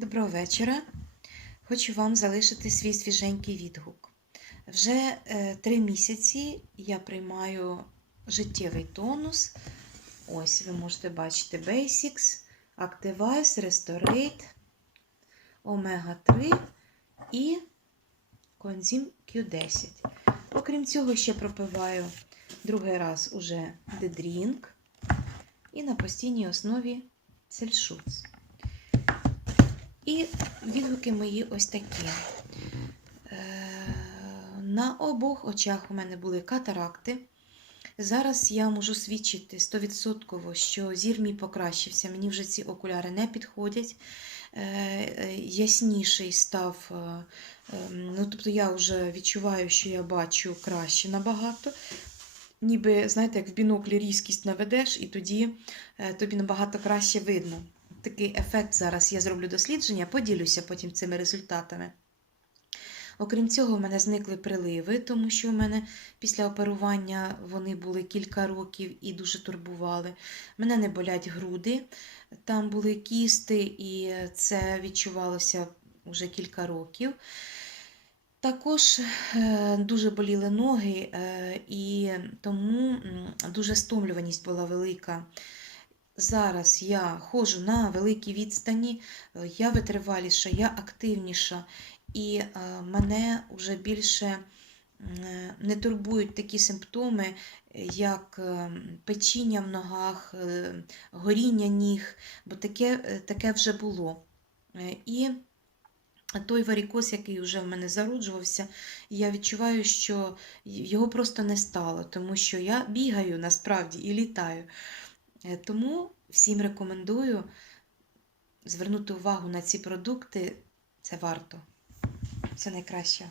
Доброго вечора. Хочу вам залишити свій свіженький відгук. Вже е, три місяці я приймаю життєвий тонус. Ось ви можете бачити Basics, Activize, Restorate, Omega 3 і Coenzym Q10. Окрім цього, ще пропиваю другий раз уже The Drink і на постійній основі Цельшуц. І відгуки мої ось такі. Е, На обох очах у мене були катаракти. Зараз я можу свідчити 100%, що зір мій покращився. Мені вже ці окуляри не підходять. Е, е, Ясніший став. ем, Ну, тобто я вже відчуваю, що я бачу краще набагато. Ніби, знаєте, як в біноклі різкість наведеш, і тоді тобі набагато краще видно такий ефект зараз я зроблю дослідження, поділюся потім цими результатами. Окрім цього, в мене зникли приливи, тому що в мене після оперування вони були кілька років і дуже турбували. Мене не болять груди, там були кісти, і це відчувалося вже кілька років. Також е, дуже боліли ноги, е, і тому дуже стомлюваність була велика. Зараз я ходжу на великій відстані, е, я витриваліша, я активніша, і е, мене вже більше е, не турбують такі симптоми, як печіння в ногах, горіння ніг, бо таке, таке вже було. І той варікоз, який вже в мене зароджувався, я відчуваю, що його просто не стало, тому що я бігаю насправді і літаю. Е, Тому всім рекомендую звернути увагу на ці продукти. Це варто. Все найкраще.